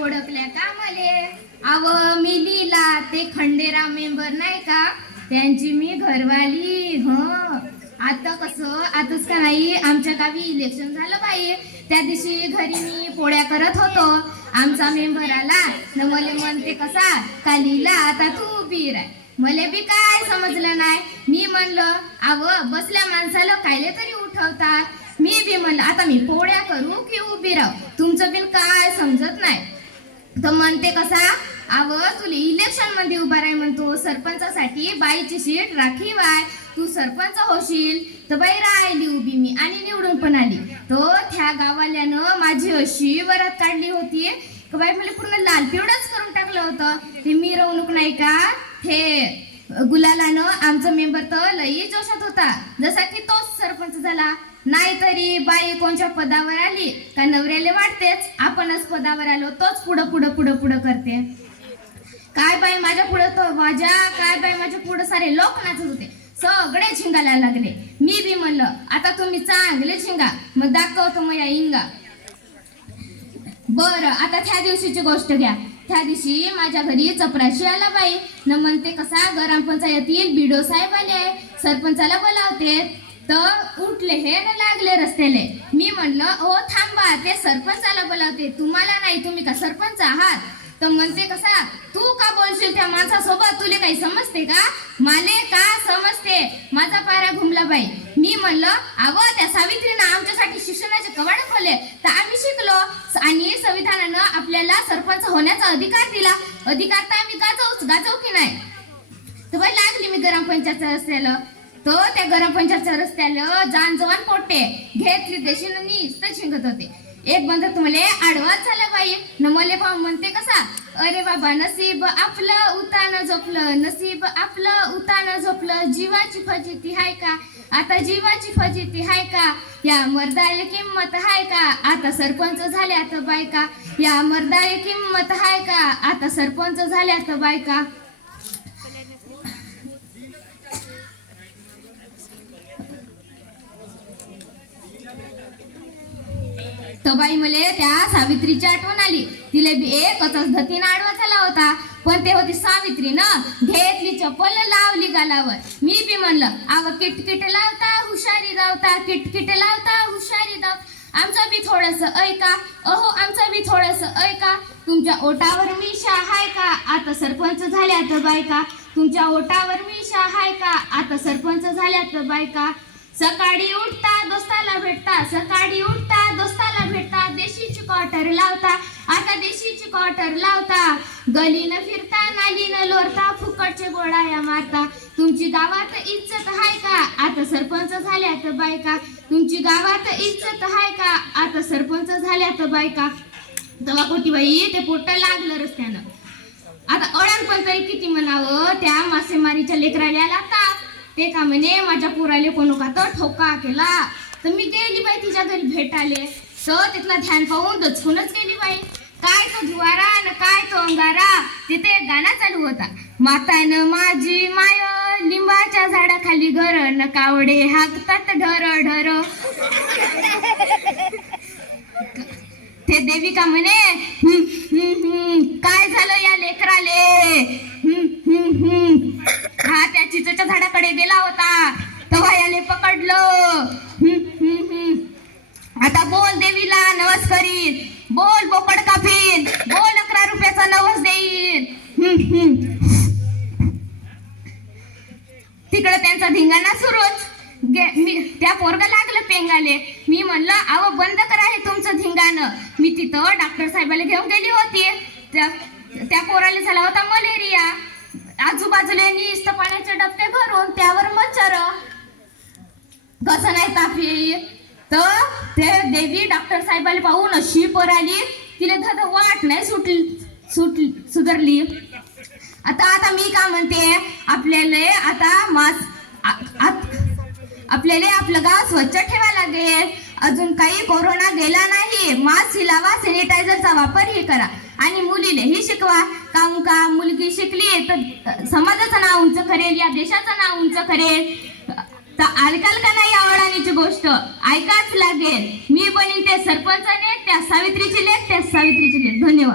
ओळखल्या का मले अव मी लिला ते खंडेराव मेंबर नाही का? त्यांची मी घरवाली ह. आता कसं आताच का नाही आमच्या गावी इलेक्शन झालं बाई. त्या दिवशी घरी मी पोळ्या करत होतो. आमचा मेंबर आला. न मले म्हणते कसा? का लिहिला? आता तू उभी राय मले बी काय समजलं नाही. मी म्हणलं अव बसल्या माणसाला कायले तरी उठवतात? मी बी म्हणलं आता मी पोळ्या करू की उभी राहू? तुमचं बिल काय समजत नाही? तर म्हणते कसा? अव तुला इलेक्शनमध्ये उभा राही म्हणतो. सरपंचासाठी बाईची सीट राखीव आहे तू सरपंच होशील तर बाई राहिली उभी मी आणि निवडून पण आली. तो त्या गावाल्यानं माझी अशी वरात काढली होती. का बाई मला पूर्ण लाल पिवळच करून टाकलं होतं. ते मिरवणूक नाही का? हे गुलालानं आमचा मेंबर तर लई जोशात होता. जसा की तोच सरपंच झाला. नाहीतरी बाई कोणच्या पदावर आली का नवऱ्याला वाटतेच? आपणच पदावर आलो तोच पुढं पुढं पुढं पुढं करते. काय बाई माझ्या पुढं तो माझ्या काय बाई माझ्या पुढं सारे लोक नाचत होते. सगळे झिंगायला लागले. मी बी म्हणलं आता तुम्ही चांगले झिंगा मग दाखवतो मग या इंगा. बरं आता त्या दिवशीची गोष्ट घ्या. त्या दिवशी माझ्या घरी चपराशी आला बाई. न म्हणते कसा ग्रामपंचायतील बिडो साहेब आले सरपंचाला बोलावते तर उठले हे न लागले रस्त्याले मी म्हणलं ओ थांबा ते सरपंचाला बोलावते. तुम्हाला नाही तुम्ही का सरपंच आहात? तर म्हणते कसा? तू का बोलशील त्या माणसासोबत? तुले काही समजते का? माले का समजते? माझा पारा घुमला बाई. मी म्हणलं अगं त्या सावित्रीनं आमच्यासाठी शिक्षणाचे कवाड खोले तर आम्ही शिकलो. आणि संविधानानं आपल्याला सरपंच होण्याचा अधिकार दिला. अधिकार तर आम्ही गाजवूच गाजवू की नाही? तर बाई लागली मी ग्रामपंचायत रस्त्याला. तो त्या ग्रामपंचायतच्या रस्त्याला जान जवान पोटे घेतली मी नीस्त शिंगत होते. एक बंद तुम्हाला आडवाच झाला बाई. न मले भाऊ म्हणते कसा अरे बाबा नसीब आपलं उतानं झोपलं नसीब आपलं उतानं झोपलं जीवाची फजिती हाय का? आता जीवाची फजिती हाय का? या मर्दाला किंमत हाय का? आता सरपंच झाल्या तर बायका. या मर्दाला किंमत हाय का? आता सरपंच झाल्या तर बायका. तर बाई मले त्या सावित्रीची आठवण आली. तिला बी एकच धतीन आडवा झाला होता. पण ते होती सावित्री ना. घेतली चप्पल लावली गालावर. मी बी म्हणलं आव किटकिट लावता हुशारी धावता किटकिट लावता हुशारी धाव आमचं बी थोडस ऐका. अहो आमचं बी थोडस ऐका. तुमच्या ओटावर मिशा हाय का? आता सरपंच झाल्या तर बायका. तुमच्या ओटावर मिशा हाय का? आता सरपंच झाल्या तर बायका. सकाळी उठता दोस्ताला भेटता. सकाळी उठता दोस्ताला भेटता. देशीची क्वार्टर लावता. आता देशीची क्वार्टर लावता. गलीनं फिरता नालीनं लोरता. फुकटचे गोळाया मारता. तुमची गावात इज्जत हाय का? आता सरपंच झाल्या तर बायका. तुमची गावात इज्जत हाय का? आता सरपंच झाल्या तर बायका. दवा कोटी बाई ते पोट लागलं रस्त्यानं. आता अडाण पण तरी किती म्हणावं? त्या मासेमारीच्या लेकराला ते का म्हणे माझ्या पोराले कोण का तर ठोका केला. तर मी गेली बाई तिच्या घरी भेटाले तर तिथला ध्यान पाहून दचकूनच गेली बाई. काय तो जुवारा न काय तो अंगारा तिथे एक गाणं चालू होता. मातानं माझी माय लिंबाच्या झाडाखाली घर न कावडे हाकतात ढर ढर. ते देवी का म्हणे "हं, हं, हं, काय झालं या लेकराले हं, हं, हं." हा त्या चिचच्या झाडाकडे गेला होता तेव्हा याने आता बोल देवीला नवस करीन. बोल बोकड कापीन. बोल अकरा रुपयाचा नवस देईन. तिकडं त्यांचा धिंगाणा सुरूच. त्या पोरगा लागलं पेंगाले. मी म्हणलं अहो बंद करा हे तुमचं धिंगाणं. मी तिथं डॉक्टर साहेबाला घेऊन गेली होती. त्या त्या पोराला झाला होता मलेरिया. आजूबाजूला निस्त पाण्याचे डबके भरून त्यावर मच्छर. कसं नाही ताप? येईल तर ते देवी डॉक्टर साहेबाला पाहून अशी पोर आली तिला धड वाट नाही सुटली सुटली सुधारली. आता आता मी का म्हणते आपल्याला आता मास आपल्याला आपलं गाव स्वच्छ ठेवा लागेल. अजून काही कोरोना गेला नाही. मास्क लावा सॅनिटायझरचा वापर हे करा. आणि मुलीलाही शिकवा. काहून का मुलगी शिकली तर समाजाचं नाव उंच करेल या देशाचं नाव उंच करेल. तर ऐकाल का नाही आवडानीची गोष्ट? ऐकाच लागेल. मी बनीन ते सरपंचाने त्या सावित्रीची लेख त्या सावित्रीची लेख. धन्यवाद.